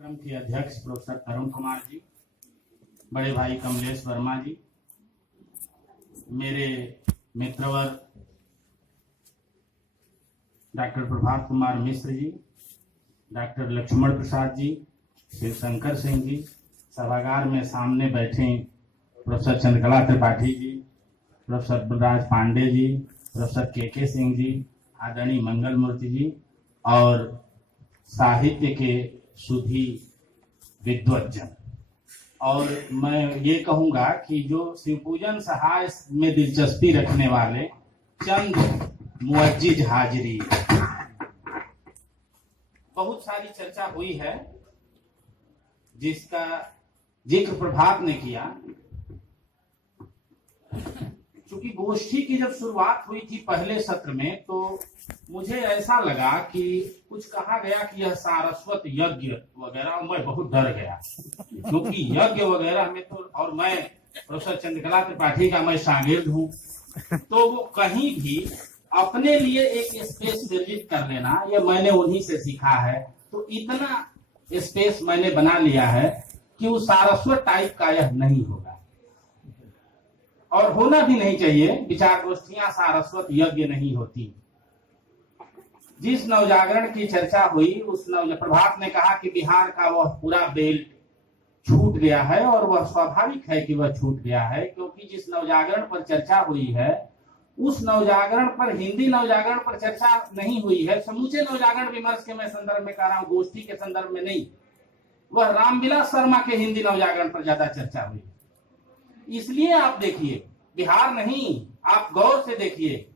कार्यक्रम के अध्यक्ष प्रोफेसर तरुण कुमार जी, बड़े भाई कमलेश वर्मा जी, मेरे मित्रवर डॉक्टर प्रभात कुमार मिश्र जी, डॉक्टर लक्ष्मण प्रसाद जी, शिवशंकर सिंह जी, सभागार में सामने बैठे professor Chandrakala Tripathi ji, professor Balraj Pandey ji, professor के सिंह जी, आदरणीय मंगल मूर्ति जी और साहित्य के सुधी विद्वज्जन। और मैं ये कहूंगा कि जो शिवपूजन सहाय में दिलचस्पी रखने वाले चंद मुअज्जिज हाजिरी, बहुत सारी चर्चा हुई है जिसका जिक्र प्रभात ने किया। चूंकि गोष्ठी की जब शुरुआत हुई थी पहले सत्र में, तो मुझे ऐसा लगा कि कुछ कहा गया कि यह सारस्वत यज्ञ वगैरह, और मैं बहुत डर गया क्योंकि यज्ञ वगैरह में तो, और मैं प्रोफेसर चंद्रकला त्रिपाठी का मैं शागिर्द हूँ, तो वो कहीं भी अपने लिए एक स्पेस सृजित कर लेना, ये मैंने उन्हीं से सीखा है। तो इतना स्पेस मैंने बना लिया है कि वो सारस्वत टाइप का यह नहीं होगा और होना भी नहीं चाहिए। विचार गोष्ठियां सारस्वत यज्ञ नहीं होती। जिस नवजागरण की चर्चा हुई, उस प्रभात ने कहा कि बिहार का वह पूरा बेल्ट छूट गया है, और वह स्वाभाविक है कि वह छूट गया है, क्योंकि जिस नवजागरण पर चर्चा हुई है उस नवजागरण पर, हिंदी नवजागरण पर चर्चा नहीं हुई है। समूचे नवजागरण विमर्श के मैं संदर्भ में कह रहा हूं, गोष्ठी के संदर्भ में नहीं। वह रामविलास शर्मा के हिंदी नवजागरण पर ज्यादा चर्चा हुई। इसलिए आप देखिए, बिहार नहीं, आप गौर से देखिए,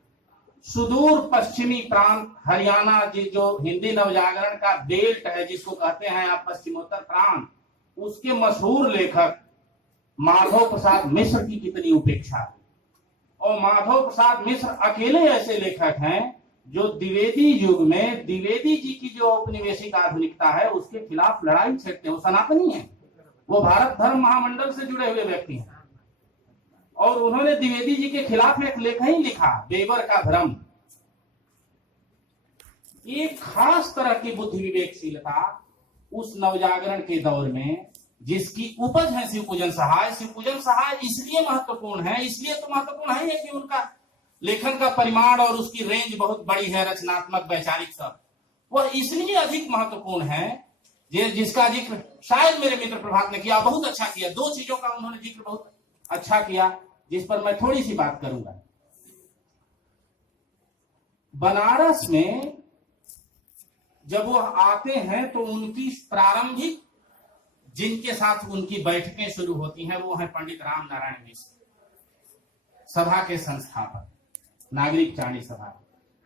सुदूर पश्चिमी प्रांत हरियाणा, जो हिंदी नवजागरण का बेल्ट है, जिसको कहते हैं आप पश्चिमोत्तर प्रांत, उसके मशहूर लेखक माधव प्रसाद मिश्र की कितनी उपेक्षा है। और माधव प्रसाद मिश्र अकेले ऐसे लेखक हैं जो द्विवेदी युग में द्विवेदी जी की जो औपनिवेशिक आधुनिकता है उसके खिलाफ लड़ाई छेड़ते हैं। वो सनातनी है, वो भारत धर्म महामंडल से जुड़े हुए व्यक्ति हैं, और उन्होंने द्विवेदी जी के खिलाफ एक लेख ही लिखा, बेबर का भ्रम। एक खास तरह की बुद्धि विवेकशीलता उस नवजागरण के दौर में, जिसकी उपज है शिवपूजन सहाय। शिवपूजन सहाय इसलिए महत्वपूर्ण है, इसलिए तो महत्वपूर्ण है कि उनका लेखन का परिमाण और उसकी रेंज बहुत बड़ी है, रचनात्मक वैचारिक सब। वह इसलिए अधिक महत्वपूर्ण है जिसका जिक्र शायद मेरे मित्र प्रभात ने किया, बहुत अच्छा किया। दो चीजों का उन्होंने जिक्र बहुत अच्छा किया, जिस पर मैं थोड़ी सी बात करूंगा। बनारस में जब वो आते हैं तो उनकी प्रारंभिक, जिनके साथ उनकी बैठकें शुरू होती हैं, वो है पंडित राम नारायण मिश्र, सभा के संस्थापक, नागरिक चाणी सभा।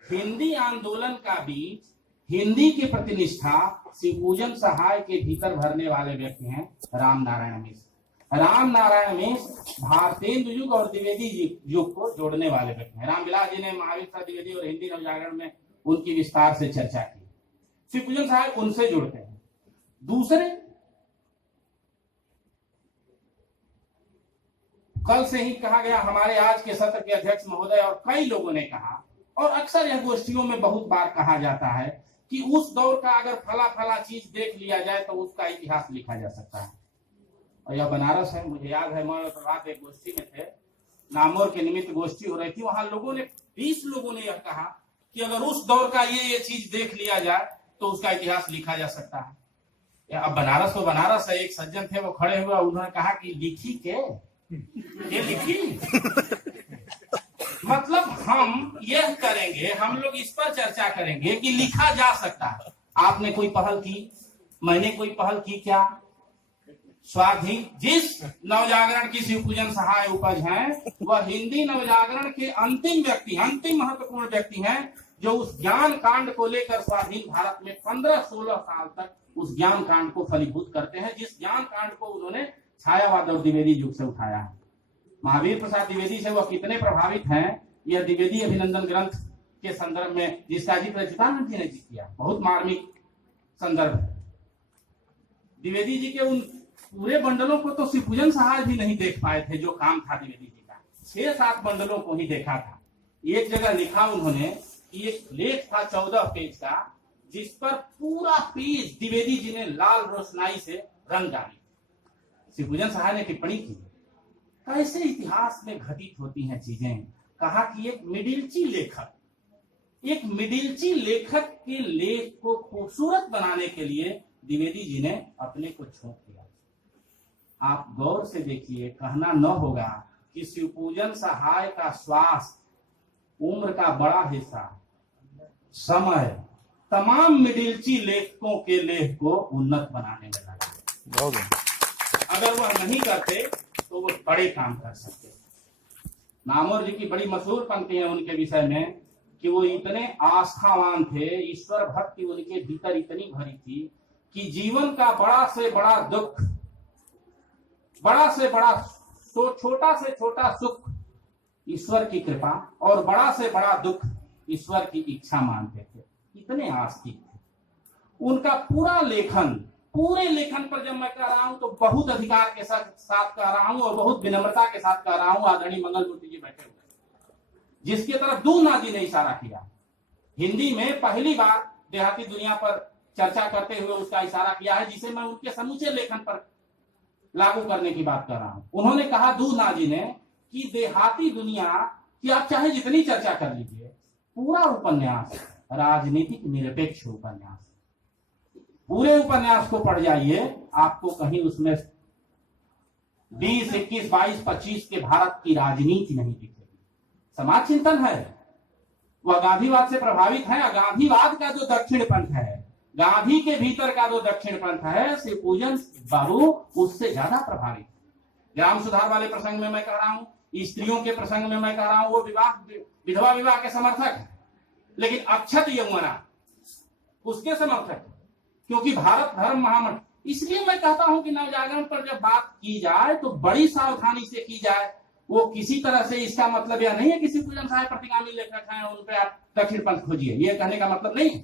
हिंदी आंदोलन का बीज, हिंदी के प्रति निष्ठा शिवपूजन सहाय के भीतर भरने वाले व्यक्ति हैं राम नारायण मिश्र। राम नारायण मिश्र भारतेंदु युग और द्विवेदी युग को जोड़ने वाले व्यक्ति हैं। रामविलास जी ने महावीर द्विवेदी और हिंदी नवजागरण में उनकी विस्तार से चर्चा की। शिवपूजन सहाय उनसे जुड़ते हैं। दूसरे, कल से ही कहा गया, हमारे आज के सत्र के अध्यक्ष महोदय और कई लोगों ने कहा, और अक्सर यह गोष्ठियों में बहुत बार कहा जाता है कि उस दौर का अगर फला फला चीज देख लिया जाए तो उसका इतिहास लिखा जा सकता है। और यह बनारस है, मुझे याद है, मैं प्रभात एक गोष्ठी में थे, नामोर के निमित्त गोष्ठी हो रही थी, वहां लोगों ने 20 लोगों ने यह कहा कि अगर उस दौर का ये चीज देख लिया जाए तो उसका इतिहास लिखा जा सकता है। अब बनारस तो बनारस है। एक सज्जन थे, वो खड़े हुए, उन्होंने कहा कि लिखी के ये लिखी मतलब हम यह करेंगे, हम लोग इस पर चर्चा करेंगे कि लिखा जा सकता है। आपने कोई पहल की, मैंने कोई पहल की क्या? स्वाधीन जिस नवजागरण की शिवपूजन सहाय उपज है, वह हिंदी नवजागरण के अंतिम व्यक्ति, अंतिम महत्वपूर्ण व्यक्ति हैं, जो उस ज्ञान कांड को लेकर स्वाधीन भारत में 15-16 साल तक उस ज्ञान कांड को फलीभूत करते हैं, जिस ज्ञान कांड को उन्होंने छायावाद और द्विवेदी युग से उठाया है। महावीर प्रसाद द्विवेदी से वह कितने प्रभावित हैं, यह द्विवेदी अभिनंदन ग्रंथ के संदर्भ में, जिसका जिक्र चिदानंद जी ने किया, बहुत मार्मिक संदर्भ है। द्विवेदी जी के उन पूरे बंडलों को तो शिवपूजन सहाय भी नहीं देख पाए थे, जो काम था द्विवेदी जी का। 6-7 बंडलों को ही देखा था। एक जगह लिखा उन्होंने कि एक लेख था 14 पेज का, जिस पर पूरा पेज द्विवेदी जी ने लाल रोशनाई से रंग डाली। शिवपूजन सहाय ने टिप्पणी की, कैसे इतिहास में घटित होती हैं चीजें। कहा कि एक मिडिलची लेखक के लेख को खूबसूरत बनाने के लिए द्विवेदी जी ने अपने को झोंक दिया। आप गौर से देखिए, कहना न होगा कि शिवपूजन सहाय का स्वास्थ्य, उम्र का बड़ा हिस्सा, समय तमाम मिडिलची लेखकों के लेख को उन्नत बनाने में लगा। अगर वह नहीं करते तो वो बड़े काम कर सकते। नामोर जी की बड़ी मशहूर पंक्ति है उनके विषय में कि वो इतने आस्थावान थे, ईश्वर भक्ति उनके भीतर इतनी भरी थी कि जीवन का बड़ा से बड़ा दुख, बड़ा से बड़ा छोटा से छोटा सुख ईश्वर की कृपा और बड़ा से बड़ा दुख ईश्वर की इच्छा मानते थे। इतने आस्तिक थे। उनका पूरे लेखन पर जब मैं कह रहा हूं तो बहुत अधिकार के साथ कह रहा हूं और बहुत विनम्रता के साथ कह रहा हूं। आदरणीय मंगल मूर्ति जी बैठे हुए, जिसकी तरफ दूना जी ने इशारा किया। हिंदी में पहली बार देहाती दुनिया पर चर्चा करते हुए उसका इशारा किया है, जिसे मैं उनके समूचे लेखन पर लागू करने की बात कर रहा हूं। उन्होंने कहा, दूना जी ने, कि देहाती दुनिया की आप चाहे जितनी चर्चा कर लीजिए, पूरा उपन्यास राजनीतिक निरपेक्ष उपन्यास। पूरे उपन्यास को पढ़ जाइए, आपको कहीं उसमें 20, 21, 22, 25 के भारत की राजनीति नहीं दिखेगी। समाज चिंतन है, वह गांधीवाद से प्रभावित है। गांधीवाद का जो दक्षिण पंथ है, गांधी के भीतर का जो दक्षिण पंथ है, शिवपूजन बाबू उससे ज्यादा प्रभावित। ग्राम सुधार वाले प्रसंग में मैं कह रहा हूं, स्त्रियों के प्रसंग में मैं कह रहा हूं, वो विधवा विवाह के समर्थक है, लेकिन अक्षत यमुना उसके समर्थक है, क्योंकि भारत धर्म महामंत्र। इसलिए मैं कहता हूं कि नवजागरण पर जब बात की जाए तो बड़ी सावधानी से की जाए। वो किसी तरह से इसका मतलब यह नहीं है कि शिवपूजन सहाय प्रतिगामी लेखक हैं, उन पे आप दक्षिण पंथ खोजिए, ये कहने का मतलब नहीं।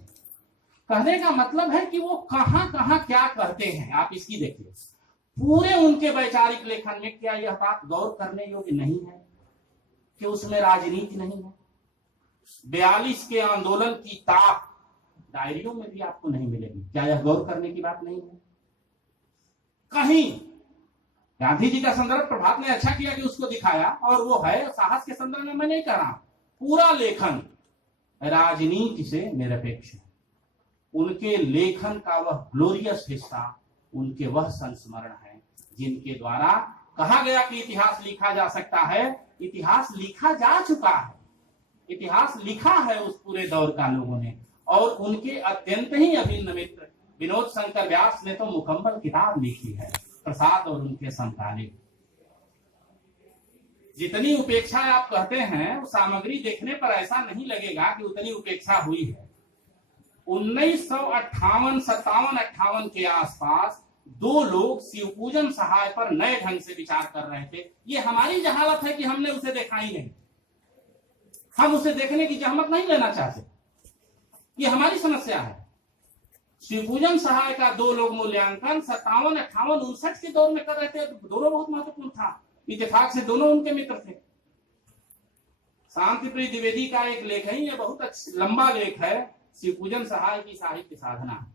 कहने का मतलब है कि वो कहां कहां क्या कहते हैं, आप इसकी देखिए। पूरे उनके वैचारिक लेखन में क्या यह बात गौर करने योग्य नहीं है कि उसमें राजनीति नहीं है? 42 के आंदोलन की ताक डायरियों में भी आपको नहीं मिलेगी। क्या यह गौर करने की बात नहीं है? कहीं गांधी जी का संदर्भ प्रभात ने अच्छा किया कि उसको दिखाया, और वो है साहस के संदर्भ में मैं नहीं कर रहा। पूरा लेखन राजनीति से निरपेक्ष है। उनके लेखन का वह ग्लोरियस हिस्सा, उनके वह संस्मरण है जिनके द्वारा कहा गया कि इतिहास लिखा जा सकता है। इतिहास लिखा जा चुका है, इतिहास लिखा है उस पूरे दौर का लोगों ने। और उनके अत्यंत ही अभिन्न मित्र विनोद शंकर व्यास ने तो मुकम्मल किताब लिखी है, प्रसाद और उनके समकालीन। जितनी उपेक्षा आप कहते हैं, वो सामग्री देखने पर ऐसा नहीं लगेगा कि उतनी उपेक्षा हुई है। 1958-57 के आसपास दो लोग शिवपूजन सहाय पर नए ढंग से विचार कर रहे थे। ये हमारी जहालत है कि हमने उसे देखा ही नहीं, हम उसे देखने की जहमत नहीं लेना चाहते। ये हमारी समस्या है। शिवपूजन सहाय का दो लोग मूल्यांकन 57, 58, 59 के दौर में कर रहे थे, तो दोनों बहुत महत्वपूर्ण था। इत्तेफाक से दोनों उनके मित्र थे। शांति प्रिय द्विवेदी का एक लेख है, ये बहुत अच्छा लंबा लेख है, शिवपूजन सहाय की साहित्य साधना।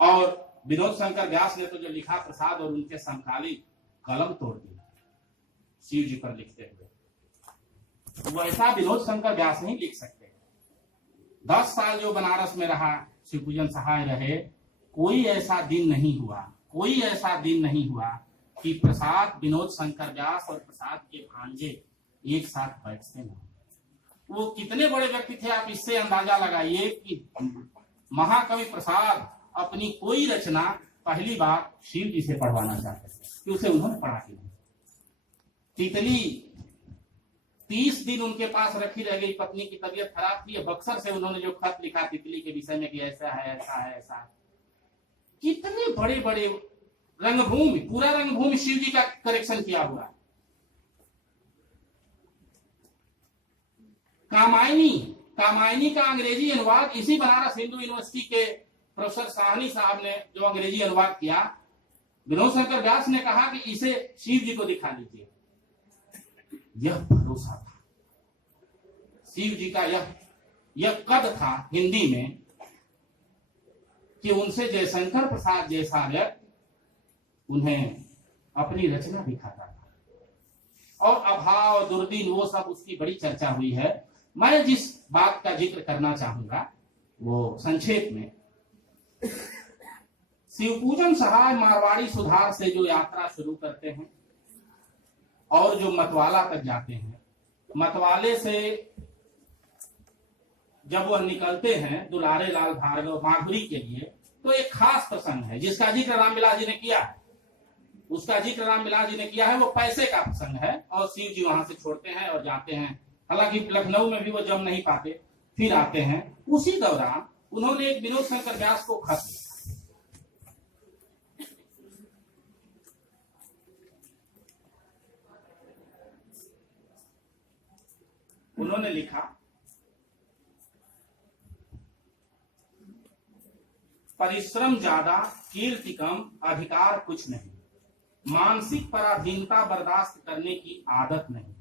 और विनोद शंकर व्यास ने तो जो लिखा, प्रसाद और उनके समकालीन, कलम तोड़ दी शिव जी पर लिखते हुए। वैसा विनोद शंकर व्यास नहीं लिख सकते। 10 साल जो बनारस में रहा, शिवपूजन सहाय रहे, कोई ऐसा दिन नहीं हुआ कि प्रसाद, विनोद शंकर व्यास और प्रसाद के भांजे एक साथ बैठते न। वो कितने बड़े व्यक्ति थे, आप इससे अंदाजा लगाइए कि महाकवि प्रसाद अपनी कोई रचना पहली बार शिव जी से पढ़वाना चाहते थे कि उसे उन्होंने पढ़ा कि नहीं। तितली 30 दिन उनके पास रखी रह गई, पत्नी की तबीयत खराब थी। बक्सर से उन्होंने जो खत लिखा तितली के विषय में कि ऐसा है, ऐसा है, ऐसा है। कितने बड़े बड़े रंगभूमि, पूरा रंगभूमि शिव जी का करेक्शन किया हुआ है। कामायनी का अंग्रेजी अनुवाद इसी बनारस हिंदू यूनिवर्सिटी के प्रोफेसर साहनी साहब ने जो अंग्रेजी अनुवाद किया, विनोद शंकर व्यास ने कहा कि इसे शिव जी को दिखा दीजिए। यह भरोसा था शिव जी का, यह यह कद था हिंदी में कि उनसे जयशंकर प्रसाद जैसा व्यक्ति उन्हें अपनी रचना दिखाता था और अभाव दुर्दिन वो सब उसकी बड़ी चर्चा हुई है। मैं जिस बात का जिक्र करना चाहूंगा वो संक्षेप में शिवपूजन सहाय मारवाड़ी सुधार से जो यात्रा शुरू करते हैं और जो मतवाला तक जाते हैं, मतवाले से जब वह निकलते हैं दुलारे लाल भार्गव माधुरी के लिए, तो एक खास प्रसंग है जिसका जिक्र रामविलास जी ने किया है। उसका जिक्र रामविलास जी ने किया है, वो पैसे का प्रसंग है और शिव जी वहां से छोड़ते हैं और जाते हैं। हालांकि लखनऊ में भी वो जम नहीं पाते, फिर आते हैं। उसी दौरान उन्होंने एक विनोद शंकर व्यास को खत लिखा। उन्होंने लिखा, परिश्रम ज्यादा कीर्ति कम अधिकार कुछ नहीं, मानसिक पराधीनता बर्दाश्त करने की आदत नहीं।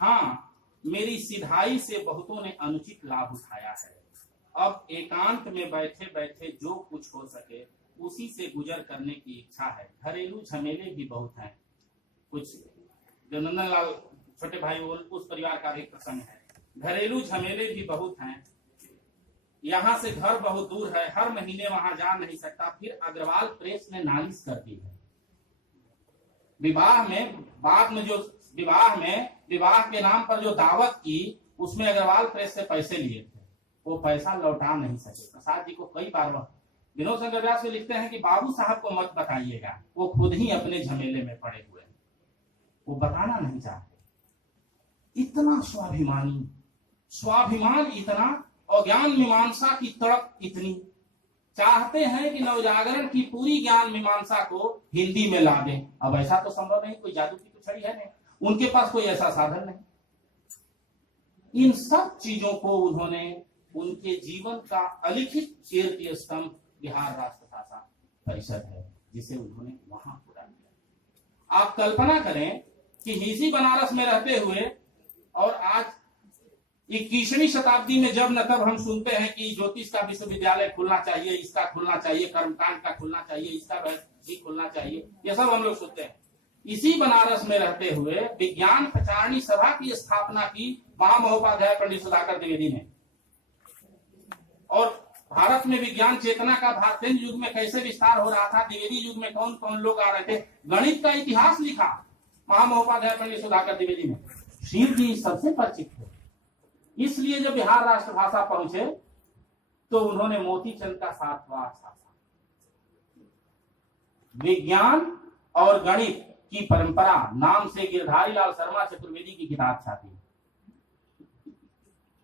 हाँ, मेरी सिधाई से बहुतों ने अनुचित लाभ उठाया है। अब एकांत में बैठे बैठे जो कुछ हो सके उसी से गुजर करने की इच्छा है। घरेलू झमेले भी बहुत हैं। कुछ जो नंदनलाल छोटे भाई वो उस परिवार का भी प्रसंग है। घरेलू झमेले भी बहुत हैं। यहाँ से घर बहुत दूर है, हर महीने वहां जा नहीं सकता। फिर अग्रवाल प्रेस ने नालिश कर दी है। विवाह में बाद में जो विवाह के नाम पर जो दावत की, उसमें अग्रवाल प्रेस से पैसे लिए थे, वो पैसा लौटा नहीं सके। प्रसाद जी को कई बार वह विनोद शंकर व्यास में लिखते हैं कि बाबू साहब को मत बताइएगा, वो खुद ही अपने झमेले में पड़े हुए हैं, वो बताना नहीं चाहते। इतना स्वाभिमान इतना, और ज्ञान मीमांसा की तड़प इतनी, चाहते हैं कि नवजागरण की पूरी ज्ञान मीमांसा को हिंदी में ला दें। अब ऐसा तो संभव नहीं, कोई जादू की तो छड़ी है नहीं, उनके पास कोई ऐसा साधन नहीं। इन सब चीजों को उन्होंने उनके जीवन का अलिखित कीर्ति स्तंभ बिहार राष्ट्र भाषा परिषद है, जिसे उन्होंने वहां पूरा किया। आप कल्पना करें कि इसी बनारस में रहते हुए और आज 21वीं शताब्दी में जब न तब हम सुनते हैं कि ज्योतिष का विश्वविद्यालय खुलना चाहिए, इसका खुलना चाहिए, कर्मकांड का खुलना चाहिए, इसका भी खुलना चाहिए, ये सब हम लोग सुनते हैं। इसी बनारस में रहते हुए विज्ञान प्रचारणी सभा की स्थापना की महामहोपाध्याय पंडित सुधाकर द्विवेदी ने। और भारत में विज्ञान चेतना का भारतीय युग में कैसे विस्तार हो रहा था, द्विवेदी युग में कौन कौन लोग आ रहे थे, गणित का इतिहास लिखा महामहोपाध्याय पंडित सुधाकर द्विवेदी ने। शिव जी सबसे परिचित थे। इसलिए जब बिहार राष्ट्रभाषा पहुंचे तो उन्होंने मोतीचंद का सातवां शासन, विज्ञान और गणित की परंपरा नाम से गिरधारी लाल शर्मा चतुर्वेदी की किताब छापी।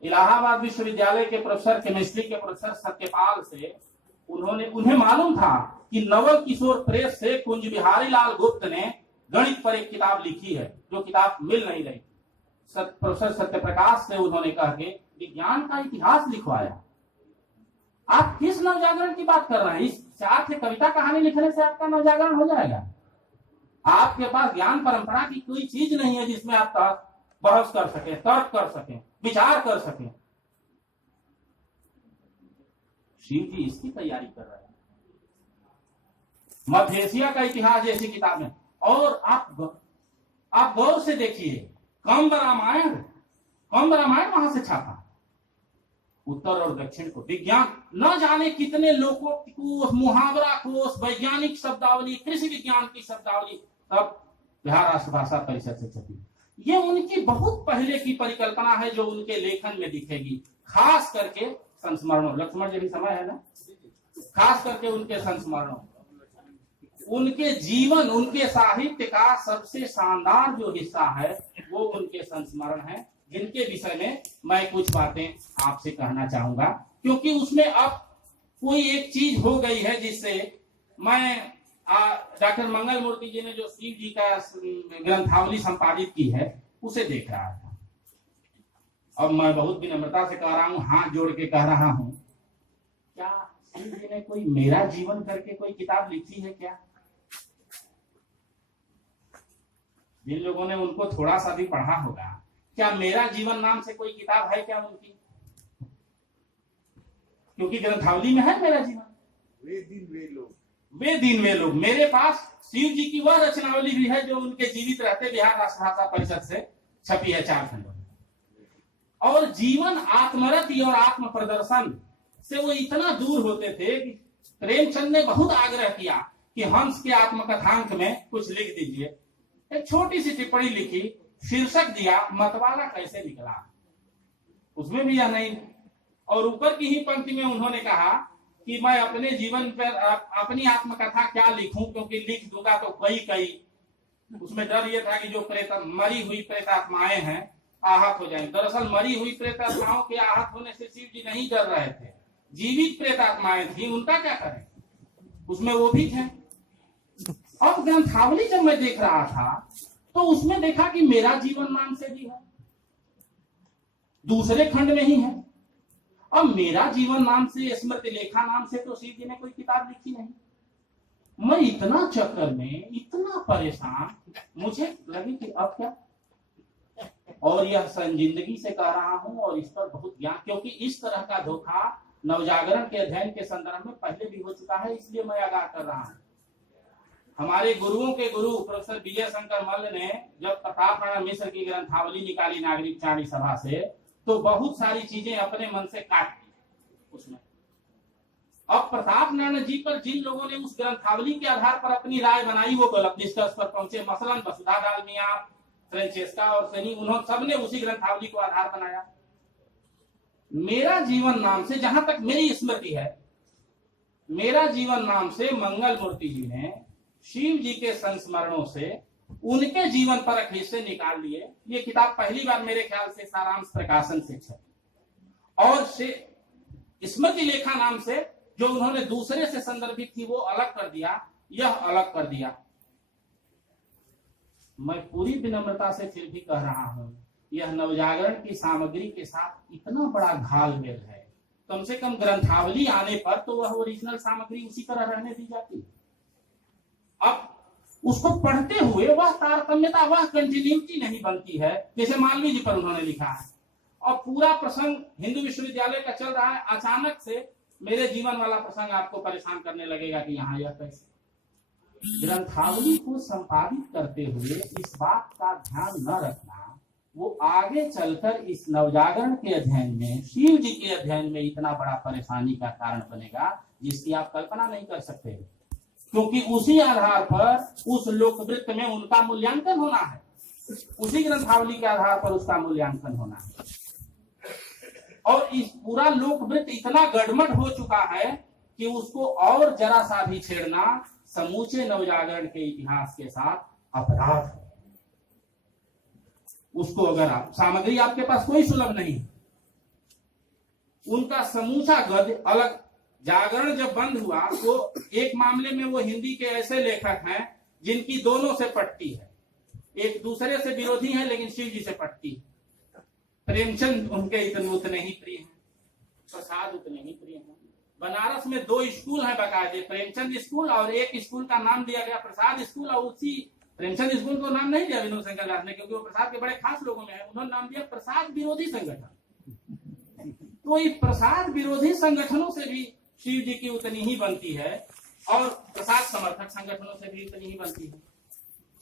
इलाहाबाद विश्वविद्यालय के प्रोफेसर केमिस्ट्री के प्रोफेसर सत्यपाल से उन्हें मालूम था कि नवल किशोर प्रेस से कुंज बिहारी लाल गुप्त ने गणित पर एक किताब लिखी है, जो किताब मिल नहीं रही। प्रोफेसर सत्यप्रकाश से उन्होंने कह के विज्ञान का इतिहास लिखवाया। आप किस नवजागरण की बात कर रहे हैं? इस साथ कविता कहानी लिखने से आपका नवजागरण हो जाएगा? आपके पास ज्ञान परंपरा की कोई चीज नहीं है जिसमें आप बहस कर सके, तर्क कर सके, विचार कर सके। शिव जी इसकी तैयारी कर रहे हैं। मध्य एशिया का इतिहास जैसी किताब है। और आप गौर से देखिए, कंब रामायण वहां से छापा। उत्तर और दक्षिण को विज्ञान न जाने कितने लोगों को, मुहावरा कोश, वैज्ञानिक शब्दावली, कृषि विज्ञान की शब्दावली सब बिहार राष्ट्रभाषा परिषद से छपी। ये उनकी बहुत पहले की परिकल्पना है जो उनके लेखन में दिखेगी, खास करके संस्मरणों। लक्ष्मण जी भी समय है ना, खास करके उनके संस्मरणों, उनके जीवन, उनके साहित्य का सबसे शानदार जो हिस्सा है वो उनके संस्मरण है, जिनके विषय में मैं कुछ बातें आपसे कहना चाहूंगा। क्योंकि उसमें अब कोई एक चीज हो गई है जिससे मैं डॉक्टर मंगल मूर्ति जी ने जो शिव जी का ग्रंथावली संपादित की है उसे देख रहा था। अब मैं बहुत विनम्रता से कह रहा हूं, हाथ जोड़ के कह रहा हूं, क्या शिव जी ने कोई मेरा जीवन करके कोई किताब लिखी है क्या? जिन लोगों ने उनको थोड़ा सा भी पढ़ा होगा, क्या मेरा जीवन नाम से कोई किताब है क्या उनकी? क्योंकि ग्रंथावली में है मेरा जीवन। वे दिन वे लोग, वे दिन वे लोग। मेरे पास शिव जी की वह रचनावली भी है जो उनके जीवित रहते बिहार राष्ट्रभाषा परिषद से छपी है 4 खंडों में। और जीवन आत्मरति और आत्म प्रदर्शन से वो इतना दूर होते थे कि प्रेमचंद ने बहुत आग्रह किया कि हंस के आत्मकथांक में कुछ लिख दीजिए। एक छोटी सी टिप्पणी लिखी, शीर्षक दिया मतवाला कैसे निकला, उसमें भी यह नहीं। और ऊपर की ही पंक्ति में उन्होंने कहा कि मैं अपने जीवन पर अपनी आत्मकथा क्या लिखूं, क्योंकि लिख दूंगा तो कई उसमें डर ये था कि जो मरी हुई प्रेतात्माएं हैं आहत हो जाएंगे। दरअसल मरी हुई प्रेतात्माओं के आहत होने से शिव जी नहीं डर रहे थे, जीवित प्रेतात्माएं थी, उनका क्या करें, उसमें वो भी थे। अब ग्रंथावली जब मैं देख रहा था तो उसमें देखा कि मेरा जीवन नाम से भी है, दूसरे खंड में ही है। अब मेरा जीवन नाम से, स्मृति लेखा नाम से तो शिव जी ने कोई किताब लिखी नहीं। मैं इतना चक्कर में, इतना परेशान, मुझे लगे कि अब क्या। और यह जिंदगी से कह रहा हूं और इस पर बहुत ज्ञान, क्योंकि इस तरह का धोखा नवजागरण के अध्ययन के संदर्भ में पहले भी हो चुका है, इसलिए मैं आगाह कर रहा हूं। हमारे गुरुओं के गुरु प्रोफेसर विजय शंकर मल्ल ने जब प्रताप नारायण मिश्र की ग्रंथावली निकाली नागरिक चाणी सभा से, तो बहुत सारी चीजें अपने मन से काट दी उसमें। अब प्रताप नारायण जी पर जिन लोगों ने उस ग्रंथावली के आधार पर अपनी राय बनाई वो गलत निष्कर्ष पर पहुंचे। मसलन वसुधा डालमिया, फ्रेंचेस्का और सनी, उन्होंने सबने उसी ग्रंथावली को आधार बनाया। मेरा जीवन नाम से, जहां तक मेरी स्मृति है, मेरा जीवन नाम से मंगल मूर्ति जी ने शिव जी के संस्मरणों से उनके जीवन पर हिस्से निकाल लिए। ये किताब पहली बार मेरे ख्याल से सारांश प्रकाशन से छपी। और स्मृति लेखा नाम से जो उन्होंने दूसरे से संदर्भित थी वो अलग कर दिया, यह अलग कर दिया। मैं पूरी विनम्रता से फिर भी कह रहा हूं, यह नवजागरण की सामग्री के साथ इतना बड़ा घालमेल है, कम से कम ग्रंथावली आने पर तो वह ओरिजिनल सामग्री उसी तरह रहने दी जाती। अब उसको पढ़ते हुए वह तारतम्यता, वह कंटिन्यूटी नहीं बनती है, जैसे मालवीय जी पर उन्होंने लिखा है। और पूरा प्रसंग हिंदू विश्वविद्यालय का चल रहा है, अचानक से मेरे जीवन वाला प्रसंग आपको परेशान करने लगेगा कि यहाँ यह कैसे। ग्रंथावली को संपादित करते हुए इस बात का ध्यान न रखना, वो आगे चलकर इस नवजागरण के अध्ययन में, शिव जी के अध्ययन में इतना बड़ा परेशानी का कारण बनेगा जिसकी आप कल्पना नहीं कर सकते। क्योंकि उसी आधार पर उस लोकवृत्त में उनका मूल्यांकन होना है, उसी ग्रंथावली के आधार पर उसका मूल्यांकन होना है। और इस पूरा लोकवृत्त इतना गड़मट हो चुका है कि उसको और जरा सा भी छेड़ना समूचे नवजागरण के इतिहास के साथ अपराध है। उसको अगर आप सामग्री, आपके पास कोई सुलभ नहीं, उनका समूचा गद्य अलग। जागरण जब बंद हुआ तो एक मामले में वो हिंदी के ऐसे लेखक हैं जिनकी दोनों से पटती है, एक दूसरे से विरोधी हैं लेकिन शिव जी से पटती है। प्रेमचंद उनके उतने ही प्रिय हैं, प्रसाद उतने ही प्रिय हैं। बनारस में 2 स्कूल हैं बाकायदे, प्रेमचंद स्कूल, और एक स्कूल का नाम दिया गया प्रसाद स्कूल। और उसी प्रेमचंद स्कूल को नाम नहीं दिया विनोद शंकर दास ने, क्योंकि वो प्रसाद के बड़े खास लोगों में है, उन्होंने नाम दिया प्रसाद विरोधी संगठन। तो ये प्रसाद विरोधी संगठनों से भी शिव जी की उतनी ही बनती है और प्रसाद समर्थक संगठनों से भी उतनी ही बनती है।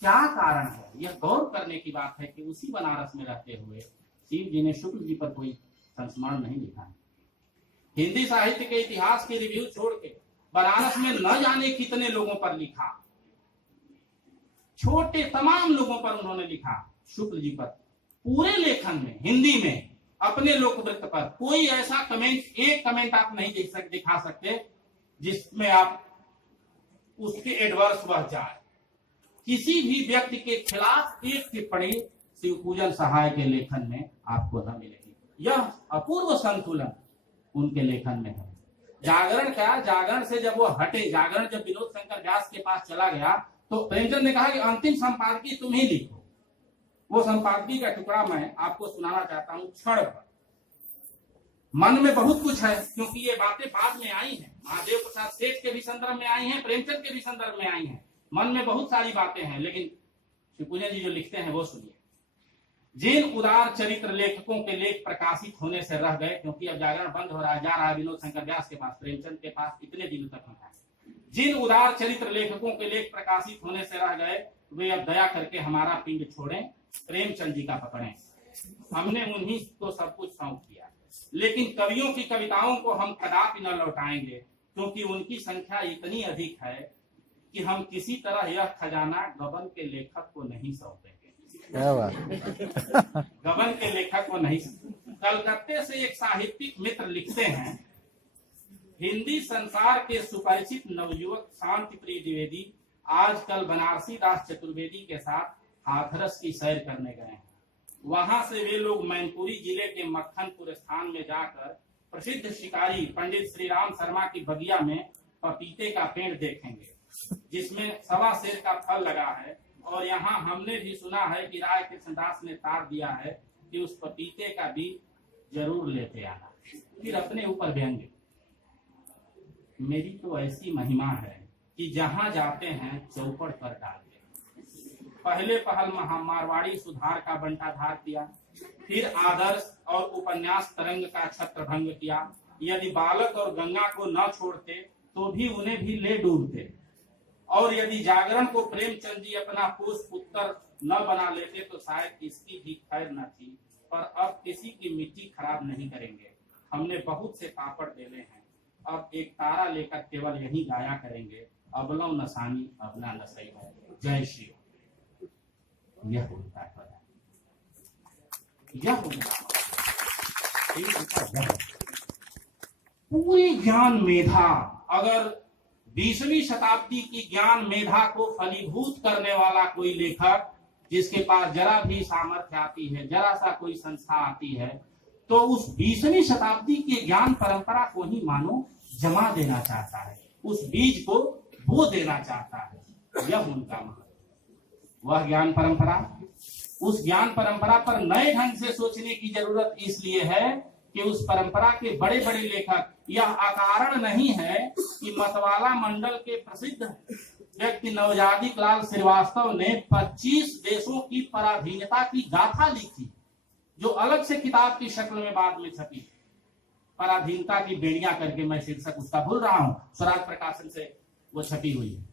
क्या कारण है? यह गौर करने की बात है कि उसी बनारस में रहते हुए शिव जी ने शुक्ल जी पर कोई संस्मरण नहीं लिखा है। हिंदी साहित्य के इतिहास की रिव्यू छोड़ के बनारस में न जाने कितने लोगों पर लिखा, छोटे तमाम लोगों पर उन्होंने लिखा। शुक्ल जी पर पूरे लेखन में, हिंदी में, अपने लोकवृत्त पर कोई ऐसा कमेंट, एक कमेंट आप नहीं दिखा सकते जिसमें आप उसके एडवर्स बह जाए। किसी भी व्यक्ति के खिलाफ एक टिप्पणी शिवपूजन सहाय के लेखन में आपको न मिलेगी। यह अपूर्व संतुलन उनके लेखन में है। जागरण क्या, जागरण से जब वो हटे, जागरण जब विनोद शंकर व्यास के पास चला गया तो प्रेमचंद ने कहा कि अंतिम संपादकी तुम ही लिखो। वो संपादकी का टुकड़ा मैं आपको सुनाना चाहता हूं क्षण पर। मन में बहुत कुछ है, क्योंकि ये बातें बाद में आई हैं, महादेव प्रसाद सेठ के भी संदर्भ में आई हैं, प्रेमचंद के भी संदर्भ में आई हैं। मन में बहुत सारी बातें हैं, लेकिन शिवपूजन जी जो लिखते हैं वो सुनिए। जिन उदार चरित्र लेखकों के लेख प्रकाशित होने से रह गए, क्योंकि अब जागरण बंद हो रहा है, जा रहा है विनोद शंकर व्यास के पास, प्रेमचंद के पास इतने दिनों तक नहीं था। जिन उदार चरित्र लेखकों के लेख प्रकाशित होने से रह गए, वे अब दया करके हमारा पिंड छोड़ें, प्रेमचंद जी का पकड़ें। हमने उन्हीं को सब कुछ सौंप दिया, लेकिन कवियों की कविताओं को हम कदापि न लौटाएंगे, क्योंकि उनकी संख्या इतनी अधिक है कि हम किसी तरह यह खजाना गबन के लेखक को नहीं सौंपेंगे। क्या बात। गबन के लेखक को नहीं। कलकत्ते से एक साहित्यिक मित्र लिखते हैं, हिंदी संसार के सुपरिचित नवयुवक शांति प्रिय द्विवेदी आजकल बनारसी दास चतुर्वेदी के साथ हाथरस की सैर करने गए हैं। वहां से वे लोग मैनपुरी जिले के मक्खनपुर स्थान में जाकर प्रसिद्ध शिकारी पंडित श्री राम शर्मा की बगिया में पपीते का पेड़ देखेंगे, जिसमें 1.25 सेर का फल लगा है। और यहाँ हमने भी सुना है कि राय कृष्णदास ने तार दिया है कि उस पपीते का बीज जरूर लेते आना। फिर अपने ऊपर व्यंग्य, मेरी तो ऐसी महिमा है कि जहां जाते हैं चौपड़ पर डालते हैं। पहले पहल मारवाड़ी सुधार का बंटाधार किया, फिर आदर्श और उपन्यास तरंग का छत्रभंग किया। यदि बालक और गंगा को न छोड़ते तो भी उन्हें भी ले डूबते, और यदि जागरण को प्रेमचंद जी अपना पोष पुत्र न बना लेते तो शायद इसकी भी खैर न थी। पर अब किसी की मिट्टी खराब नहीं करेंगे, हमने बहुत से पापड़ देने हैं। अब एक तारा लेकर केवल यही गाया करेंगे, अबलव नसानी अबला नसई है। जय श्री राम। यह उनका पद है, यह उनका पूरी ज्ञान मेधा, अगर 20वीं शताब्दी की ज्ञान मेधा को फलीभूत करने वाला कोई लेखक, जिसके पास जरा भी सामर्थ्य आती है, जरा सा कोई संस्था आती है, तो उस 20वीं शताब्दी की ज्ञान परंपरा को ही मानो जमा देना चाहता है, उस बीज को बो देना चाहता है। यह उनका महत्व। वह ज्ञान परंपरा, उस ज्ञान परंपरा पर नए ढंग से सोचने की जरूरत इसलिए है कि उस परंपरा के बड़े बड़े लेखक, यह अकारण नहीं है कि मतवाला मंडल के प्रसिद्ध व्यक्ति नवजादी लाल श्रीवास्तव ने 25 देशों की पराधीनता की गाथा लिखी, जो अलग से किताब की शक्ल में बाद में छपी। पराधीनता की बेड़ियां करके, मैं शीर्षक उसका भूल रहा हूं, स्वराज प्रकाशन से वो छपी हुई है।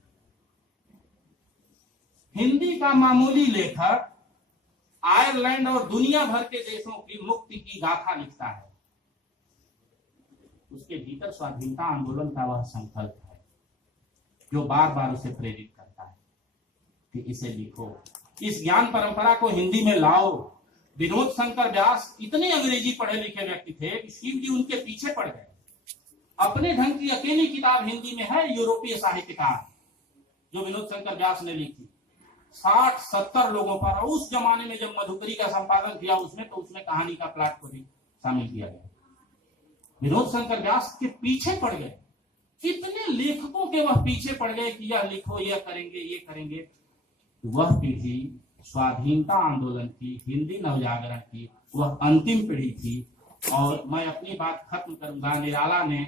हिंदी का मामूली लेखक आयरलैंड और दुनिया भर के देशों की मुक्ति की गाथा लिखता है। उसके भीतर स्वाधीनता आंदोलन का वह संकल्प है जो बार बार उसे प्रेरित करता है कि इसे लिखो, इस ज्ञान परंपरा को हिंदी में लाओ। विनोद शंकर व्यास इतने अंग्रेजी पढ़े लिखे व्यक्ति थे कि शिव जी उनके पीछे पड़ गए। अपने ढंग की अकेली किताब हिंदी में है यूरोपीय साहित्यकार जो विनोद शंकर व्यास ने लिखी, 60-70 लोगों पर। उस जमाने में जब मधुकरी का संपादन किया उसमें, तो उसमें कहानी का प्लॉट को भी शामिल किया गया। विनोद शंकर व्यास के पीछे पड़ गए, कितने लेखकों के वह पीछे पड़ गए कि यह लिखो, यह करेंगे, ये करेंगे। वह पीढ़ी स्वाधीनता आंदोलन की, हिंदी नवजागरण की वह अंतिम पीढ़ी थी। और मैं अपनी बात खत्म करूंगा। निराला ने,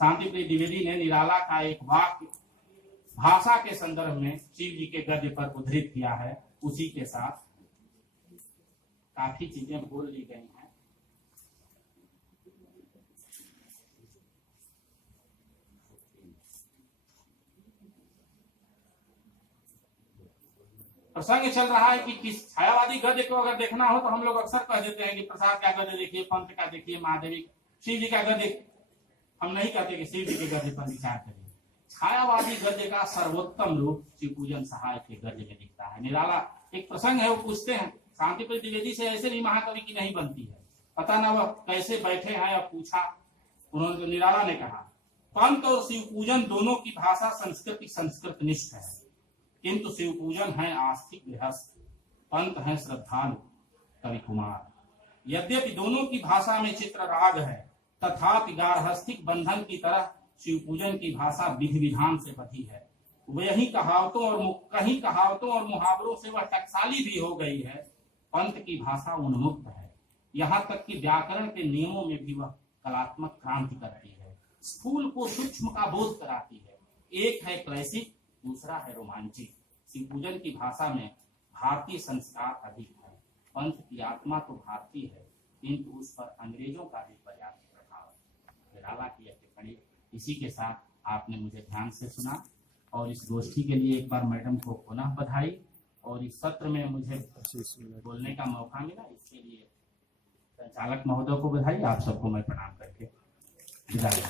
शांति प्रिय द्विवेदी ने निराला का एक वाक्य भाषा के संदर्भ में शिव जी के गद्य पर उद्धृत किया है, उसी के साथ काफी चीजें बोल ली गई हैं। प्रसंग चल रहा है कि किस छायावादी गद्य को अगर देखना हो तो हम लोग अक्सर कह देते हैं कि प्रसाद का गद्य देखिए, पंत का देखिए, महादेवी, शिव जी का गद्य। हम नहीं कहते कि शिव जी के गद्य पर विचार करिए। छायावादी गद्य का सर्वोत्तम रूप शिव पूजन सहाय के गद्य में दिखता है। निराला एक प्रसंग है, वो पूछते हैं शांति प्रिय द्विवेदी से, ऐसे भी महाकवि की नहीं बनती है। पता ना वह कैसे बैठे हैं, अब पूछा उन्होंने, तो निराला ने कहा, पंत और शिव पूजन दोनों की भाषा संस्कृति संस्कृत निष्ठ है, किंतु शिव पूजन है आस्तिक गृहस्थ, पंत है श्रद्धालु कवि कुमार। यद्यपि दोनों की भाषा में चित्र राग है, तथापि गार्हस्थ्यिक बंधन की तरह शिव पूजन की भाषा विधि विधान से बधी है। वही कहीं कहावतों और मुहावरों से वह टकसाली भी हो गई है। पंत की भाषा उन्मुक्त है, यहाँ तक कि व्याकरण के नियमों में भी वह कलात्मक क्रांति करती है, स्थूल को सूक्ष्म का बोध कराती है। एक है क्लासिक, दूसरा है रोमांचिक। शिव पूजन की भाषा में भारतीय संस्कार अधिक है पंथ की आत्मा तो भारतीय है, किंतु उस पर अंग्रेजों का भी पर्याप्त प्रभाव है। निराला की यह टिप्पणी। इसी के साथ आपने मुझे ध्यान से सुना और इस गोष्ठी के लिए एक बार मैडम को पुनः बधाई, और इस सत्र में मुझे बोलने का मौका मिला, इसके लिए संचालक महोदय को बधाई। आप सबको मैं प्रणाम करके विदा।